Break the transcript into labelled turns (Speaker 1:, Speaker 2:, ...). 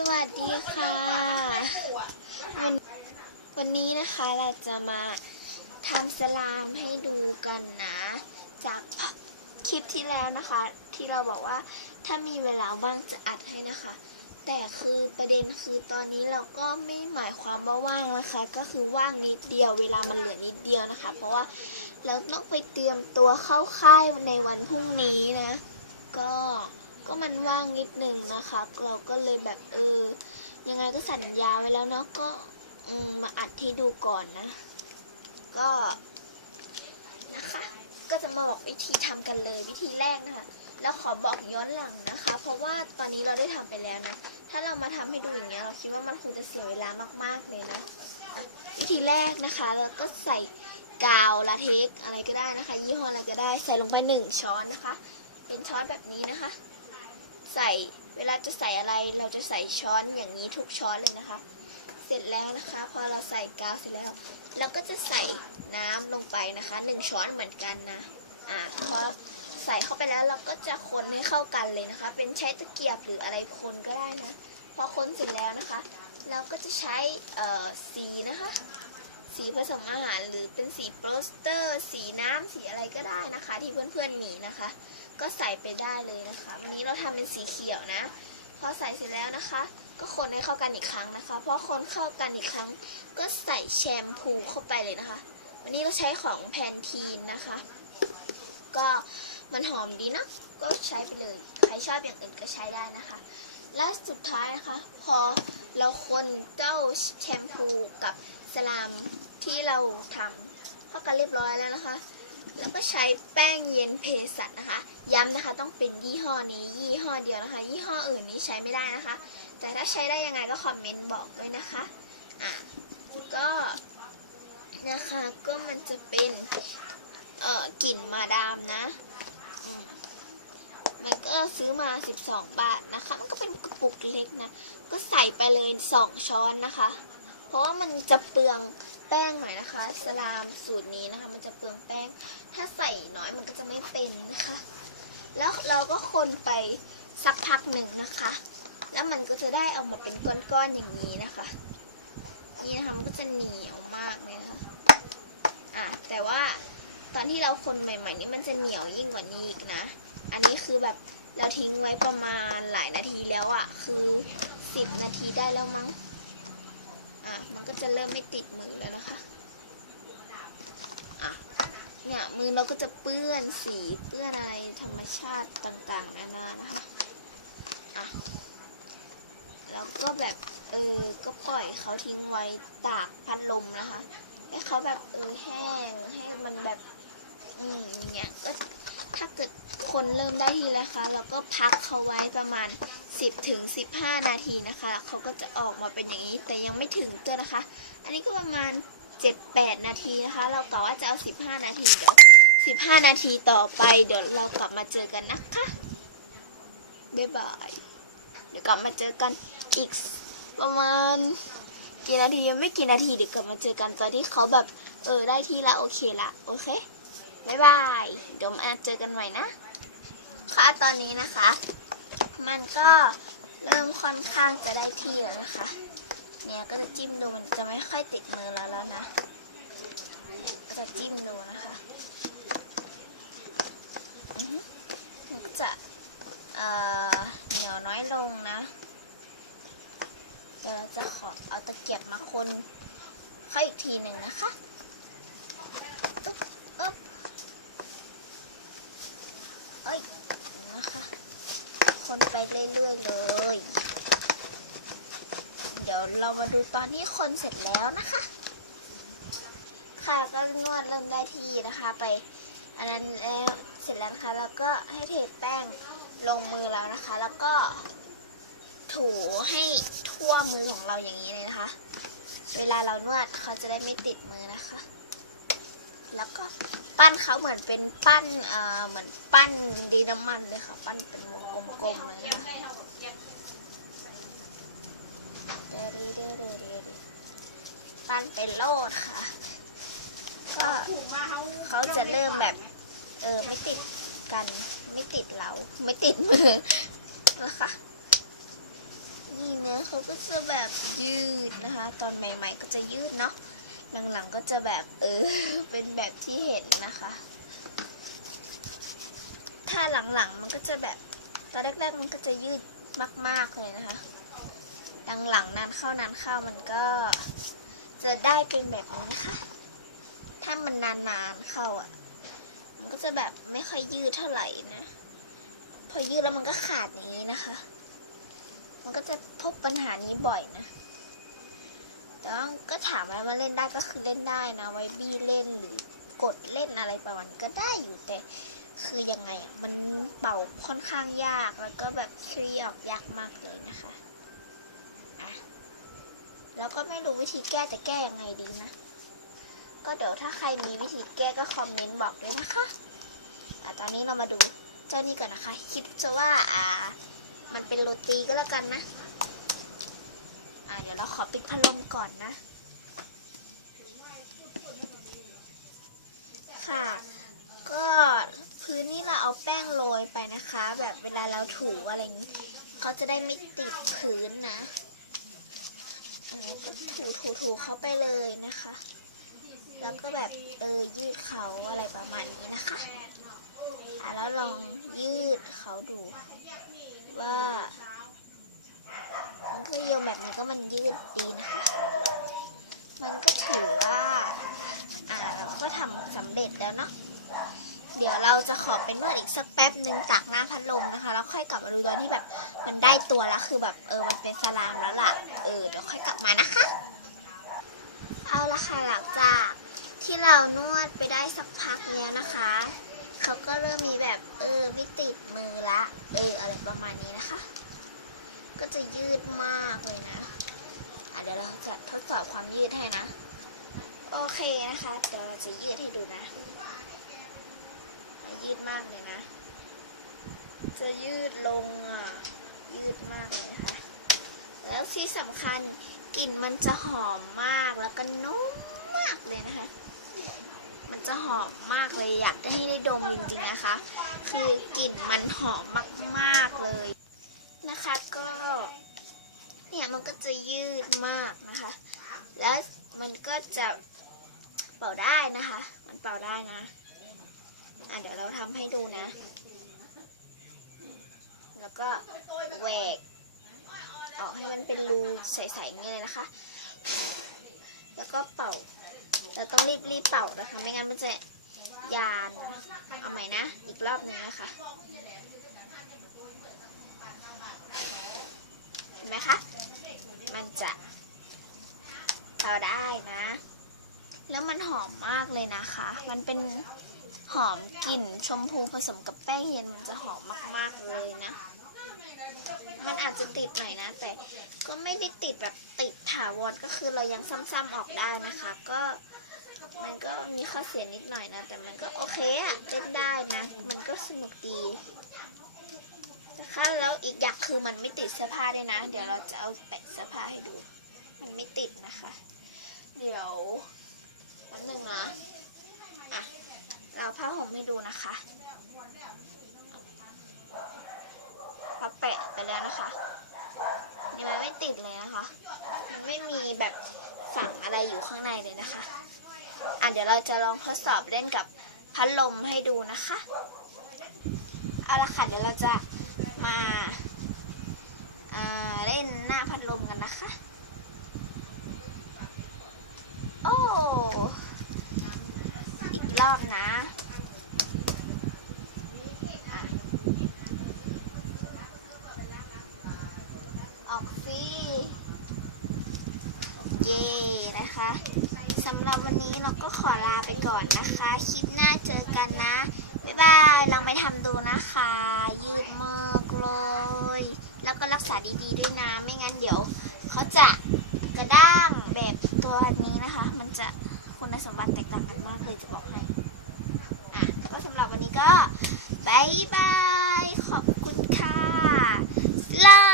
Speaker 1: สวัสดีค่ะวันวันนี้นะคะเราจะมาทำสลามให้ดูกันนะ จากคลิปที่แล้วนะคะ ที่เราบอกว่าถ้ามีเวลาว่างจะอัดให้นะคะ แต่คือประเด็นคือตอนนี้เราก็ไม่หมายความว่าว่างนะคะ ก็คือว่างนิดเดียวเวลามันเหลือนิดเดียวนะคะ เพราะว่าเราต้องไปเตรียมตัวเข้าค่ายในวันพรุ่งนี้นะ ก็ ก็มันว่างนิดนึงนะคะ เราก็เลยแบบเออ ยังไงก็สัญญาไว้แล้วเนาะก็มาอัดให้ดูก่อนนะ ก็นะคะ ก็จะมาบอกวิธีทำกันเลยวิธีแรกนะคะ แล้วขอบอกย้อนหลังนะคะ เพราะว่าตอนนี้เราได้ทำไปแล้วนะ ถ้าเรามาทำให้ดูอย่างเงี้ยเราคิดว่ามันคงจะเสียเวลามากๆเลยนะ วิธีแรกนะคะเราก็ใส่กาวลาเทคอะไรก็ได้นะคะ ยี่ห้ออะไรก็ได้ใส่ลงไปหนึ่งช้อนนะคะ เป็นช้อนแบบนี้นะคะ ใส่ เวลาจะใส่อะไรเราจะใส่ช้อนอย่างนี้ทุกช้อนเลยนะคะ เสร็จแล้วนะคะ พอเราใส่กาวเสร็จแล้ว เราก็จะใส่น้ำลงไปนะคะหนึ่งช้อนเหมือนกันนะอ่าพอใส่เข้าไปแล้วเราก็จะคนให้เข้ากันเลยนะคะ เป็นใช้ตะเกียบหรืออะไรคนก็ได้นะพอคนเสร็จแล้วนะคะ เราก็จะใช้เอ่อสีนะคะ สีผสมอาหารหรือเป็นสีโปสเตอร์ สีน้ำสีอะไรก็ได้นะคะ ที่เพื่อนๆมีนะคะ ก็ใส่ไปได้เลยนะคะ วันนี้เราทำเป็นสีเขียวนะ พอใส่เสร็จแล้วนะคะ ก็คนให้เข้ากันอีกครั้งนะคะ พอคนเข้ากันอีกครั้ง ก็ใส่แชมพูเข้าไปเลยนะคะ วันนี้เราใช้ของแพนทีนนะคะ ก็มันหอมดีเนะ ก็ใช้ไปเลย ใครชอบอย่างอื่นก็ใช้ได้นะคะ และสุดท้ายนะคะ พอเราคนเจ้าแชมพูกับสลามที่เราทำเข้ากันเรียบร้อยแล้วนะคะ แล้วก็ใช้แป้งเย็นเพสัตนะคะ ย้ำนะคะต้องเป็นยี่ห้อนี้ยี่ห้อเดียวนะคะ ยี่ห้ออื่นนี้ใช้ไม่ได้นะคะ แต่ถ้าใช้ได้ยังไงก็คอมเมนต์บอกด้วยนะคะอะก็นะคะก็มันจะเป็นเอ่อกลิ่นมาดามนะมมันก็ซื้อมา 12 บาทนะคะ มันก็เป็นกระปุกเล็กนะ ก็ใส่ไปเลย 2 ช้อนนะคะ เพราะว่ามันจะเปลือง แป้งหน่อยนะคะสลามสูตรนี้นะคะ มันจะเปลืองแป้ง ถ้าใส่น้อยมันก็จะไม่เป็นนะคะ แล้วเราก็คนไปสักพักหนึ่งนะคะ แล้วมันก็จะได้ออกมาเป็นก้อนๆอย่างนี้นะคะ นี่นะคะมันก็จะเหนียวมากเลยนะคะอะแต่ว่าตอนที่เราคนใหม่ ๆ นี่มันจะเหนียวยิ่งกว่านี้อีกนะ อันนี้คือแบบเราทิ้งไว้ประมาณหลายนาทีแล้วอะ่ะ คือสิบนาทีได้แล้วมั้ง ก็จะเริ่มไม่ติดมือแล้วนะคะ อะ เนี่ยมือเราก็จะเปื้อนสีเปื้อนอะไรธรรมชาติต่างๆนานานะคะ อะ แล้วก็แบบเออ ก็ปล่อยเขาทิ้งไว้ตากพัดลมนะคะ ให้เขาแบบเออแห้งให้มันแบบ อืมอย่างเงี้ย ก็ ถ้าเกิดคนเริ่มได้ทีแล้วคะเราก็พักเขาไว้ประมาณ 10ถึง15 นาทีนะคะแล้วเขาก็จะออกมาเป็นอย่างนี้แต่ยังไม่ถึงตัวนะคะ อันนี้ก็ประมาณ 7-8 นาทีนะคะ เรากะว่าจะเอา 15 นาทีเดี๋ยว15 นาทีต่อไปเดี๋ยวเรากลับมาเจอกันนะคะบ๊ายบายเดี๋ยวกลับมาเจอกันอีกประมาณกี่นาทียังไม่กี่นาทีเดี๋ยวกลับมาเจอกันตอนที่เขาแบบเออได้ที่ละโอเคละโอเค บ๊ายบาย เดี๋ยวมาเจอกันใหม่นะ ค่ะตอนนี้นะคะ มันก็เริ่มค่อนข้างจะได้ที่แล้วนะคะ เนี่ยก็จะจิ้มดูมันจะไม่ค่อยติดมือเราแล้วนะก็จะจิ้มดูนะคะมันก็จะเอ่อเหนียวน้อยลงนะเดี๋ยวเราจะขอเอาตะเกียบมาคนค่อยอีกทีหนึ่งนะคะอึ๊บอึ๊บเอ้ยนะคะ คนไปเรื่อยๆเลย เดี๋ ยวเรามาดูตอนที่คนเสร็จแล้วนะคะ ค่ะก็นวดเริ่มได้ที่นะคะ ไป อันนั้นแล้วเสร็จแล้วนะคะแล้วก็ให้เทแป้งลงมือแล้วนะคะ แล้วก็ถูให้ทั่วมือของเราอย่างนี้เลยนะคะ เวลาเรานวดเขาจะได้ไม่ติดมือนะคะ แล้วก็ปั้นเขาเหมือนเป็นปั้นเอ่อเหมือนปั้นดีน้ำมันเลยค่ะ ปั้นเป็นวงกลมๆเลยนะ ปั้นเป็นโลดค่ะ ก็เขาจะเริ่มแบบ เออไม่ติดกัน ไม่ติดเรา ไม่ติดมือนะคะนี่เนื้อเขาก็จะแบบยืดนะคะ ตอนใหม่ๆก็จะยืดเนาะหลังๆก็จะแบบเออ เป็นแบบที่เห็นนะคะ ถ้าหลังๆมันก็จะแบบตอนแรกๆมันก็จะยืดมากๆเลยนะคะ หลังๆนานเข้านานเข้ามันก็ จะได้เป็นแบบนี้นะคะถ้ามันนานๆเข้าอะ มันก็จะแบบไม่ค่อยยืดเท่าไหร่นะ พอยืดแล้วมันก็ขาดอย่างนี้นะคะ มันก็จะพบปัญหานี้บ่อยนะแต่ว่าก็ถามว่ามาเล่นได้ก็คือเล่นได้นะ ไว้บี้เล่นหรือกดเล่นอะไรประมาณก็ได้อยู่แต่คือยังไงอะมันเป่าค่อนข้างยากแล้วก็แบบคลีออกยากมากเลยนะคะ แล้วก็ไม่รู้วิธีแก้จะแก้ยังไงดีนะ ก็เดี๋ยวถ้าใครมีวิธีแก้ก็คอมเมนต์บอกด้วยนะคะแต่ตอนนี้เรามาดูเจ้านี่ก่อนนะคะ คิดจะว่าอ่า มันเป็นโรตีก็แล้วกันนะ อ่าเดี๋ยวเราขอปิดพัดลมก่อนนะ ค่ะ ก็พื้นนี่เราเอาแป้งโรยไปนะคะ แบบเวลาเราถูอะไรอย่างนี้เขาจะได้ไม่ติดพื้นนะ ถูถูถูเขาไปเลยนะคะ แล้วก็แบบเออยืดเขาอะไรประมาณนี้นะคะแล้วลองยืดเขาดูว่ามันก็โยงแบบนี้ก็มันยืดดีนะคะมันก็ถือว่าอ่าเราก็ทำสำเร็จแล้วเนาะ เดี๋ยวเราจะขอเป็นเพื่อนอีกสักแป๊บหนึ่งจากหน้าพัดลมนะคะ แล้วค่อยกลับมาดูตอนที่แบบมันได้ตัวแล้วคือแบบเออมันเป็นสลามแล้วล่ะเออเดี๋ยวค่อยกลับมานะคะ เอาละค่ะหลังจากที่เรานวดไปได้สักพักเนี้ยนะคะเขาก็เริ่มมีแบบเออไม่ติดมือละเอออะไรประมาณนี้นะคะ ก็จะยืดมากเลยนะอะเดี๋ยวเราจะทดสอบความยืดให้นะ โอเคนะคะ เดี๋ยวเราจะยืดให้ดูนะ ยืดมากเลยนะ จะยืดลงอะ ยืดมากเลยค่ะ แล้วที่สำคัญกลิ่นมันจะหอมมากแล้วก็นุ่มมากเลยนะคะ มันจะหอมมากเลยอยากให้ได้ดมจริงๆนะคะ คือกลิ่นมันหอมมากๆเลยนะคะก็เนี่ยมันก็จะยืดมากนะคะ แล้วมันก็จะเป่าได้นะคะ มันเป่าได้นะเดี๋ยวเราทำให้ ดูนะ แล้วก็แหวกออกให้มันเป็นรูใสๆอย่างนี้เลยนะคะ แล้วก็เป่า เราต้องรีบๆเป่านะคะ ไม่งั้นมันจะยานเอาใหม่นะ อีกรอบนึงนะคะ เห็นไหมคะ มันจะเป่าได้นะ แล้วมันหอมมากเลยนะคะ มันเป็น หอมกลิ่นชมพูผสมกับแป้งเย็นมันจะหอมมากๆเลยนะ มันอาจจะติดหน่อยนะ แต่ก็ไม่ได้ติดแบบติดถาวรก็คือเรายังซ้ำๆออกได้นะคะ ก็มันก็มีข้อเสียนิดหน่อยนะ แต่มันก็โอเคอะเล่นได้นะ มันก็สนุกดีนะคะแล้วอีกอย่างคือมันไม่ติดเสื้อผ้าด้วยนะ เดี๋ยวเราจะเอาแปะเสื้อผ้าให้ดู มันไม่ติดนะคะ เดี๋ยวมันหนึ่งนะอะเราผ้าห่มให้ดู นะคะเราแปะไปแล้วนะคะนี่มันไม่ติดเลยนะคะ มันไม่มีแบบฝังอะไรอยู่ข้างในเลยนะคะ อะเดี๋ยวเราจะลองทดสอบเล่นกับพัดลมให้ดูนะคะ เอาละค่ะเดี๋ยวเราจะมาาเล่นหน้าพัดลมกันนะคะ โอ้ อีกรอบนะออกสิเย่ นะคะสำหรับวันนี้เราก็ขอลาไปก่อนนะคะ คลิปหน้าเจอกันนะ บ๊ายบายลองไปทำดูนะคะ ยืดมากเลย แล้วก็รักษาดีๆด้วยนะ ไม่งั้นเดี๋ยวเขาจะกระด้างแบบตัวนี้นะคะ มันจะคุณสมบัติแตกต่างกันมากเลยจะบอกให้อะก็สำหรับวันนี้ก็บายบาย ขอบคุณค่ะ